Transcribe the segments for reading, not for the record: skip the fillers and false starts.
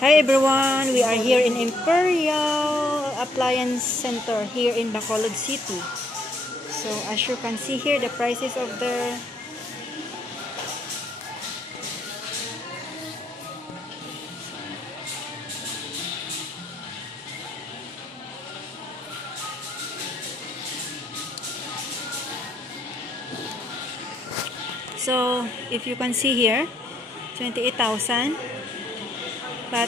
Hi everyone, we are here in Imperial Appliance Center here in Bacolod City. So as you can see here, the prices of the So if you can see here, 28,000. But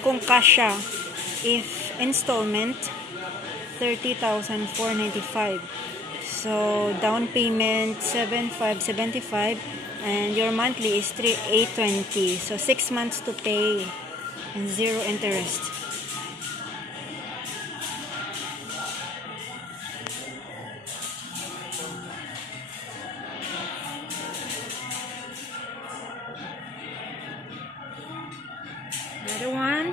kung kasya, if installment, 30,495. So down payment 7,575 and your monthly is 3,820. So 6 months to pay and 0 interest. Another one,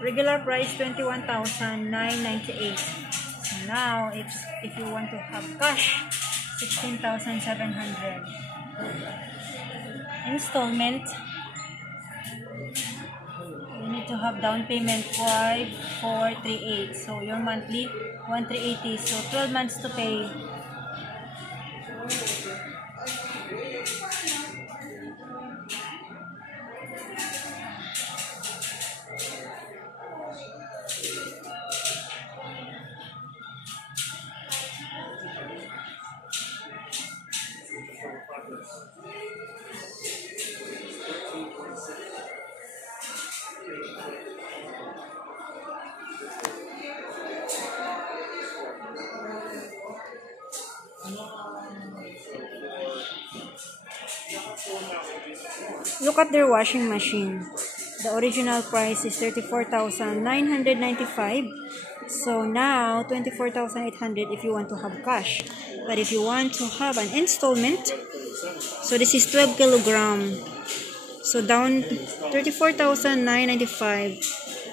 regular price 21,998. So now it's, if you want to have cash, 16,700. Installment, you need to have down payment 5,438. So your monthly 1,380. So 12 months to pay. Look at their washing machine. The original price is 34,995. So now 24,800 if you want to have cash. But if you want to have an installment, so this is 12 kilogram. So down 34,995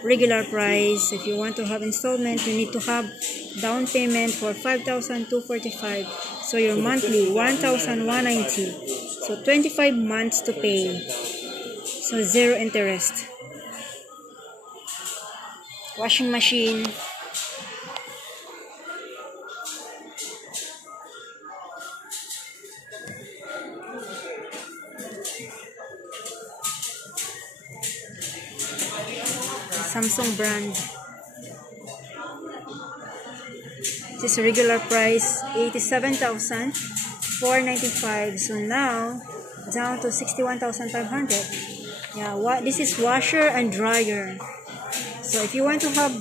regular price. If you want to have installment, you need to have down payment for 5,245. So your monthly 1,190. So 25 months to pay. So 0 interest. Washing machine. Samsung brand. This is regular price 87,495. So now down to 61,500. Yeah, this is washer and dryer. So if you want to have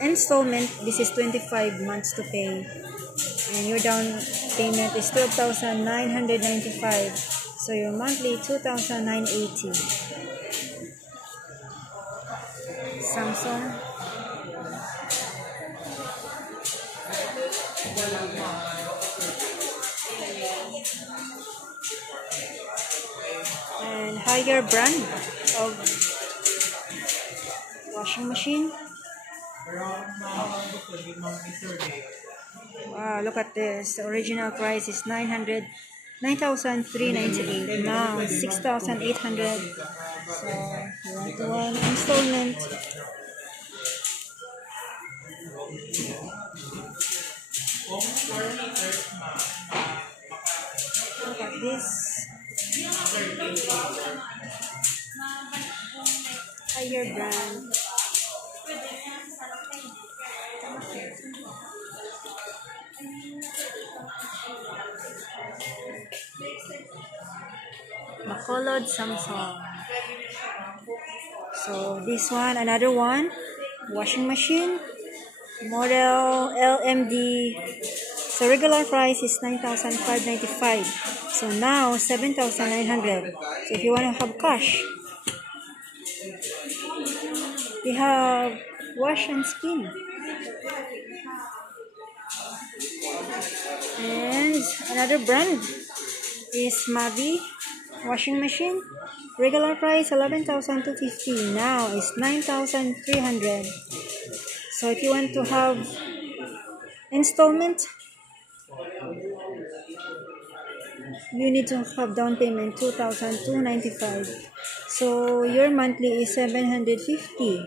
installment, this is 25 months to pay. And your down payment is 12,995. So your monthly 2,980. Samsung. And higher brand of washing machine. Wow, look at this. The original price is 9,398. Now 6,800. So you want to one installment. Look at this. Higher brand. Bacolod Samsung. So this one, another one, washing machine, model LMD. So regular price is 9,595. So now 7,900. So if you want to have cash, we have wash and spin. And another brand is Mavi washing machine. Regular price 11,250. Now it's 9,300. So if you want to have installment, you need to have down payment 2,295. So your monthly is 750.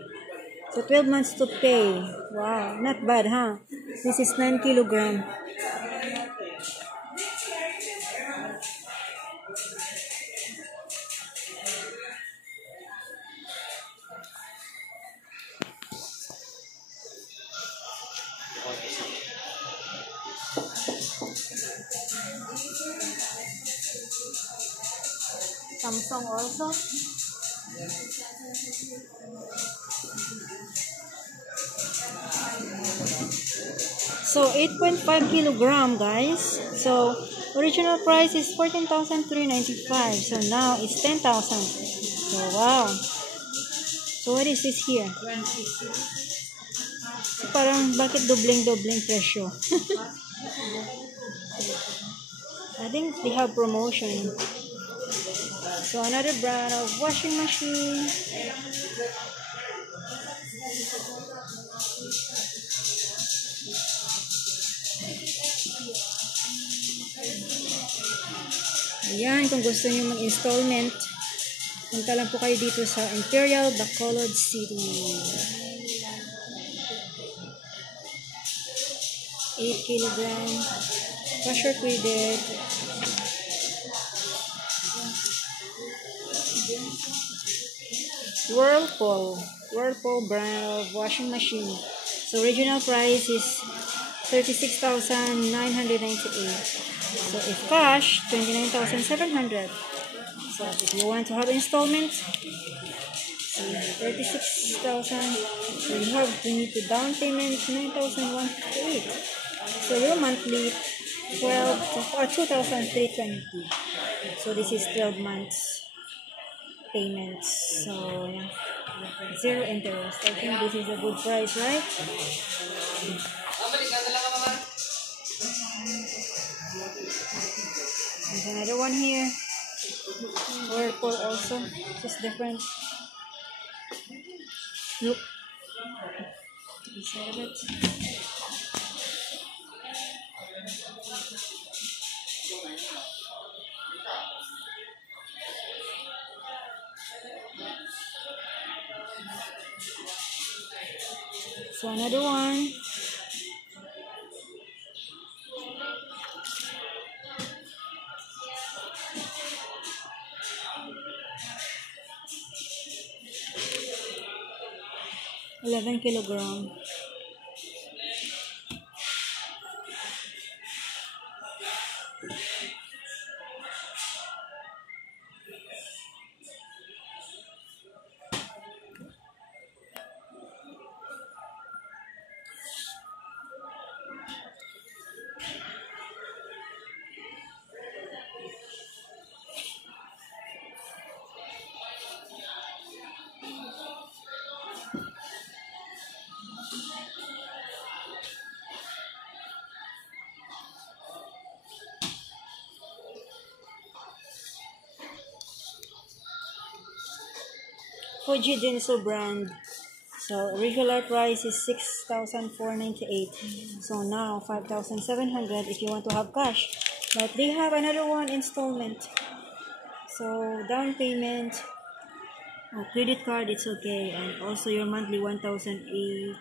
So 12 months to pay. Wow, not bad, huh? This is 9 kilogram. Samsung also. So 8.5 kilogram, guys. So original price is 14,395. So now it's 10,000. So wow. So what is this here? So parang bakit dobling presyo? I think they have promotion. So another brand of washing machine. Ayan, kung gusto niyo mag-installment, punta lang po kayo dito sa Imperial Bacolod City. 8 kilogram, pressure treated. Whirlpool brand of washing machine. So original price is 36,998. So if cash, 29,700. So if you want to have installment, so 36,000. So you need to down payment 9,158. So your monthly 2,320. So this is 12 months payments. So yeah, zero interest. I think this is a good price, right? There's another one here. Whirlpool also, just different. Look. Inside of it. So another one. $11 kilogram. Fuji Denso brand. So regular price is 6,498. So now 5,700 if you want to have cash. But they have another one installment. So down payment, credit card, it's okay, and also your monthly 1,083.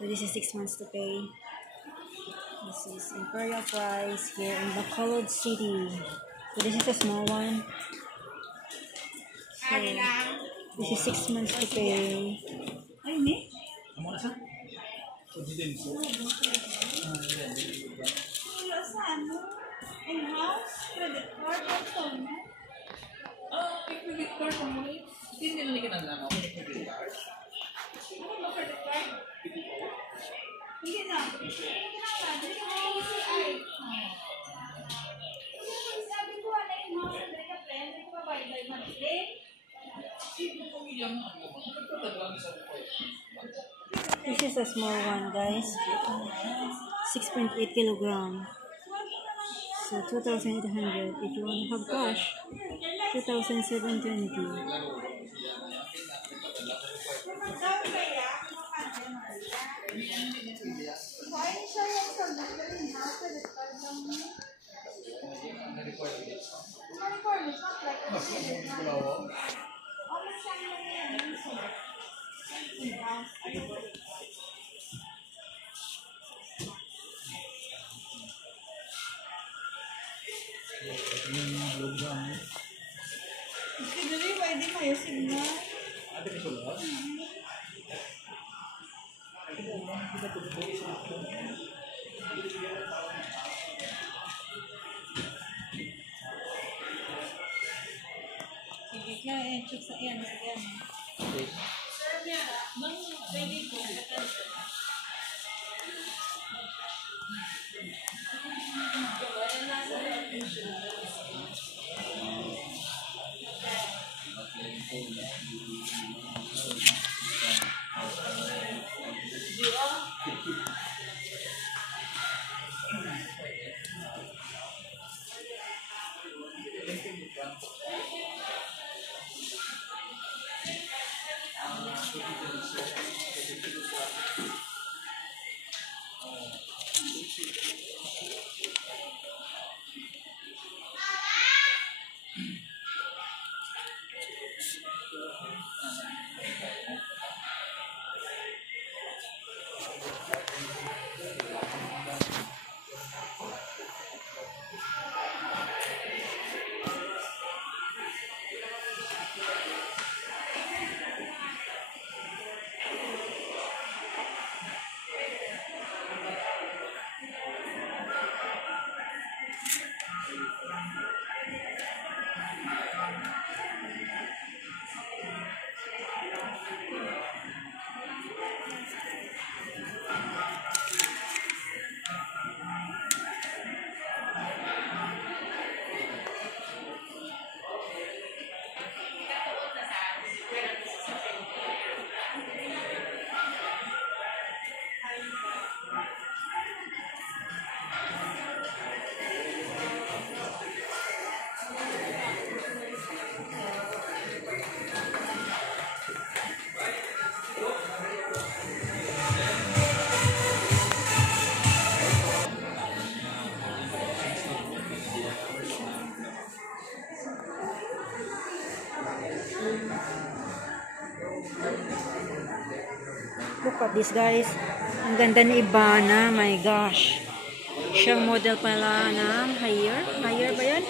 So this is 6 months to pay. This is Imperial price here in Bacolod City. So this is a small one. So this is 6 months to pay. This is a small one, guys. 6.8 kilogram. So 2,800. If you want to have cash, 2,720. Look at this, guys. Ang ganda ni Ibana. My gosh. Siyang model pala ng higher. Higher ba yan?